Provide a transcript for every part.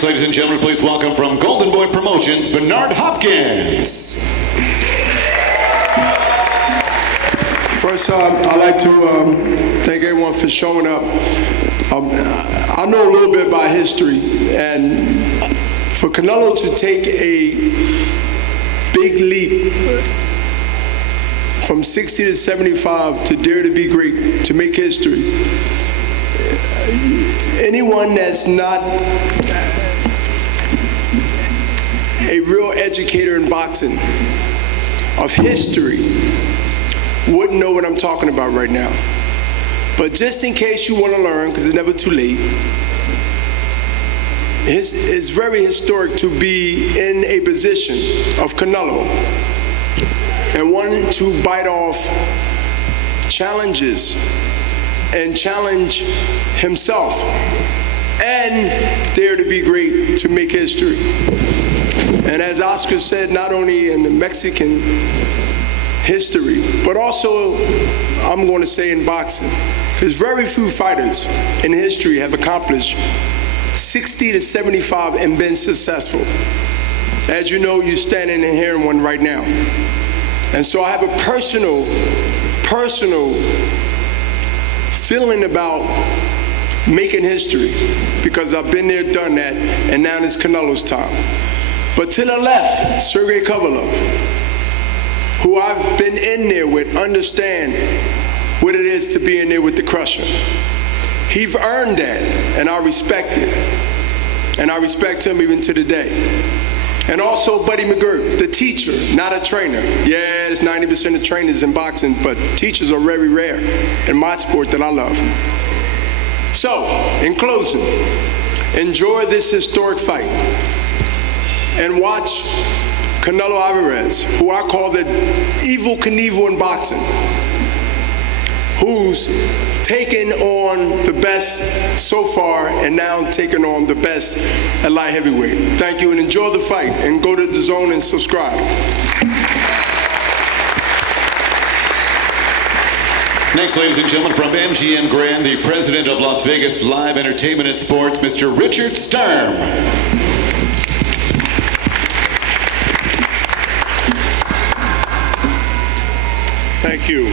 Next, ladies and gentlemen, please welcome from Golden Boy Promotions, Bernard Hopkins. First, I'd like to thank everyone for showing up. I know a little bit about history, and for Canelo to take a big leap from 60 to 75 to dare to be great, to make history, anyone that's not a real educator in boxing of history wouldn't know what I'm talking about right now. But just in case you want to learn, because it's never too late, it's very historic to be in a position of Canelo and wanting to bite off challenges and challenge himself and dare to be great, to make history. And as Oscar said, not only in the Mexican history, but also, I'm going to say, in boxing. Because very few fighters in history have accomplished 60 to 75 and been successful. As you know, you're standing and hearing one right now. And so I have a personal feeling about making history, because I've been there, done that, and now it's Canelo's time. But to the left, Sergey Kovalev, who I've been in there with, understand what it is to be in there with the Crusher. He's earned that, and I respect it. And I respect him even to the day. And also Buddy McGirt, the teacher, not a trainer. Yeah, there's 90% of trainers in boxing, but teachers are very rare in my sport that I love. So, in closing, enjoy this historic fight and watch Canelo Alvarez, who I call the evil Knievel in boxing, who's taken on the best so far and now taken on the best at light heavyweight. Thank you, and enjoy the fight, and go to the zone and subscribe. Next, ladies and gentlemen, from MGM Grand, the president of Las Vegas Live Entertainment and Sports, Mr. Richard Starr. Thank you.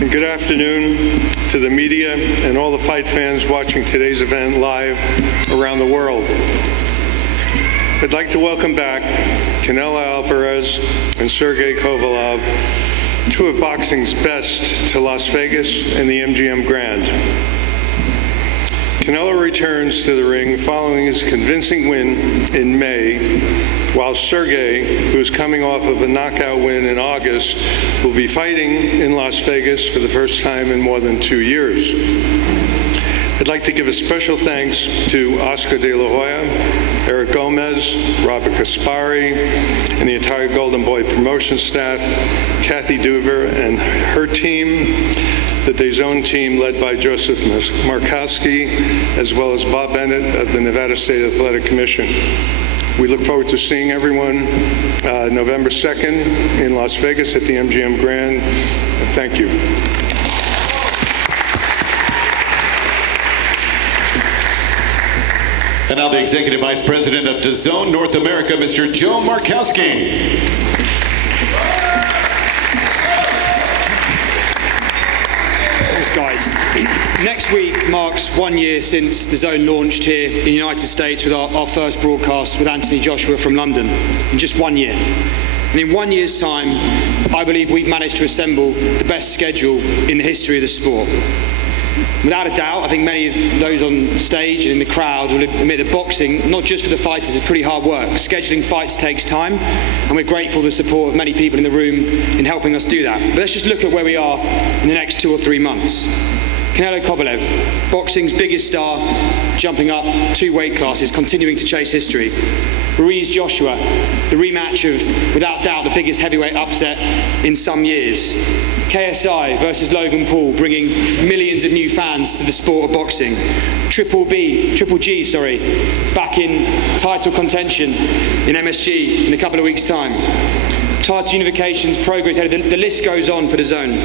And good afternoon to the media and all the fight fans watching today's event live around the world. I'd like to welcome back Canelo Alvarez and Sergey Kovalev, two of boxing's best, to Las Vegas and the MGM Grand. Canelo returns to the ring following his convincing win in May, while Sergey, who is coming off of a knockout win in August, will be fighting in Las Vegas for the first time in more than 2 years. I'd like to give a special thanks to Oscar De La Hoya, Eric Gomez, Robert Kaspari, and the entire Golden Boy promotion staff, Kathy Duver and her team, the DAZN team led by Joseph Markowski, as well as Bob Bennett of the Nevada State Athletic Commission. We look forward to seeing everyone November 2nd in Las Vegas at the MGM Grand. Thank you. And now the Executive Vice President of DAZN North America, Mr. Joe Markowski. Thanks, guys. Next week marks 1 year since DAZN launched here in the United States with our first broadcast with Anthony Joshua from London. In just 1 year. And in 1 year's time, I believe we've managed to assemble the best schedule in the history of the sport. Without a doubt, I think many of those on stage and in the crowd will admit that boxing, not just for the fighters, is pretty hard work. Scheduling fights takes time, and we're grateful for the support of many people in the room in helping us do that. But let's just look at where we are in the next 2 or 3 months. Canelo Kovalev, boxing's biggest star, jumping up 2 weight classes, continuing to chase history. Ruiz Joshua, the rematch of, without doubt, the biggest heavyweight upset in some years. KSI versus Logan Paul, bringing millions of new fans to the sport of boxing. Triple G, back in title contention in MSG in a couple of weeks' time. Title unifications, progress, the list goes on for DAZN.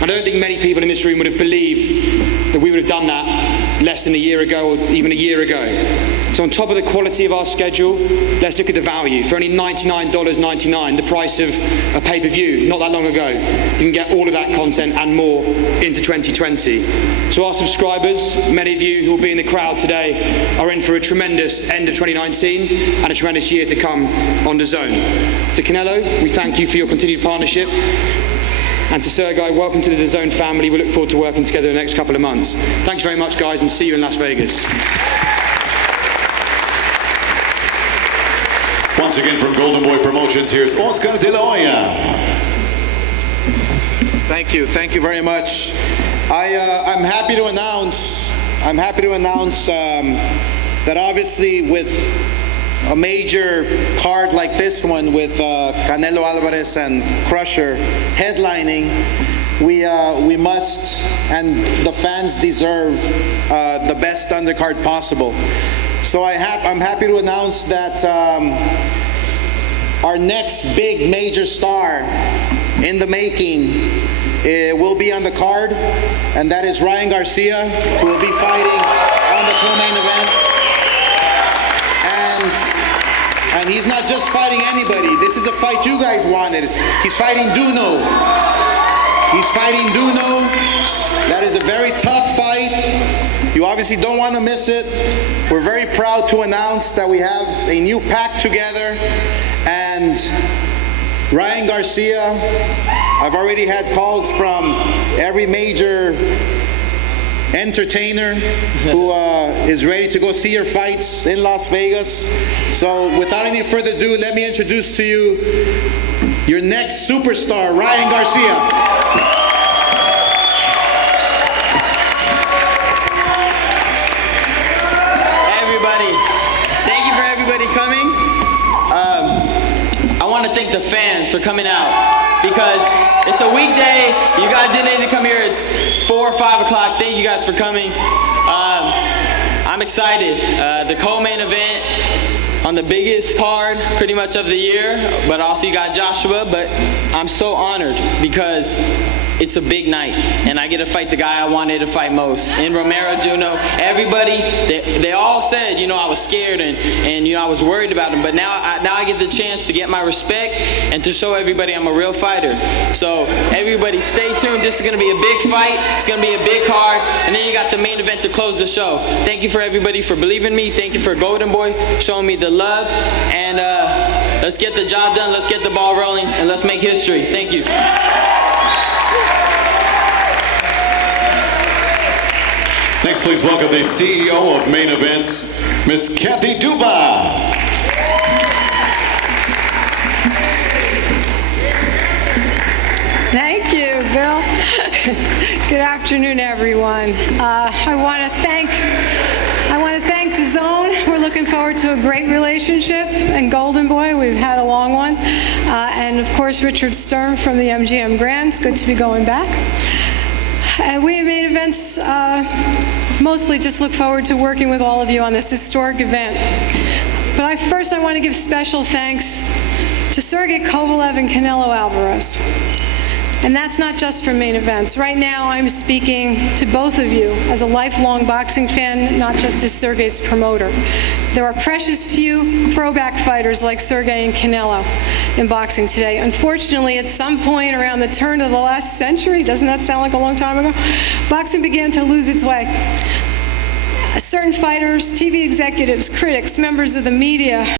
I don't think many people in this room would have believed that we would have done that less than a year ago or even a year ago. So on top of the quality of our schedule, let's look at the value. For only $99.99, the price of a pay-per-view not that long ago, you can get all of that content and more into 2020. So our subscribers, many of you who will be in the crowd today, are in for a tremendous end of 2019 and a tremendous year to come on DAZN. To Canelo, we thank you for your continued partnership. And to Sergey, welcome to the DAZN family. We look forward to working together in the next couple of months. Thanks very much, guys, and see you in Las Vegas. Once again from Golden Boy Promotions, here's Oscar de la Hoya. Thank you very much. I'm happy to announce that obviously with a major card like this one with Canelo Alvarez and Crusher headlining, we must, and the fans deserve the best undercard possible. So I'm happy to announce that our next big major star in the making will be on the card, and that is Ryan Garcia, who will be fighting on the co-main event. And he's not just fighting anybody. This is a fight you guys wanted. He's fighting Duno. That is a very tough fight. You obviously don't want to miss it. We're very proud to announce that we have a new pack together. And Ryan Garcia, I've already had calls from every major entertainer who is ready to go see your fights in Las Vegas. So without any further ado, let me introduce to you your next superstar, Ryan Garcia. Coming. I want to thank the fans for coming out, because it's a weekday. You guys didn't need to come here. It's 4 or 5 o'clock. Thank you guys for coming. I'm excited. The co-main event on the biggest card pretty much of the year, but also you got Joshua. But I'm so honored because it's a big night, and I get to fight the guy I wanted to fight most. In Romero Duno, everybody, they all said, you know, I was scared and you know, I was worried about him. But now I get the chance to get my respect and to show everybody I'm a real fighter. So everybody stay tuned. This is going to be a big fight. It's going to be a big card. And then you got the main event to close the show. Thank you for everybody for believing me. Thank you for Golden Boy showing me the love. And let's get the job done. Let's get the ball rolling, and let's make history. Thank you. Next, please welcome the CEO of Main Events, Miss Kathy Duba. Thank you, Bill. Good afternoon, everyone. I want to thank DAZN. We're looking forward to a great relationship, and Golden Boy, we've had a long one, and of course Richard Starr from the MGM Grand. It's good to be going back. And we at Main Events mostly just look forward to working with all of you on this historic event. But first I want to give special thanks to Sergey Kovalev and Canelo Alvarez. And that's not just for Main Events. Right now I'm speaking to both of you as a lifelong boxing fan, not just as Sergey's promoter. There are precious few throwback fighters like Sergey and Canelo in boxing today. Unfortunately, at some point around the turn of the last century, doesn't that sound like a long time ago? Boxing began to lose its way. Certain fighters, TV executives, critics, members of the media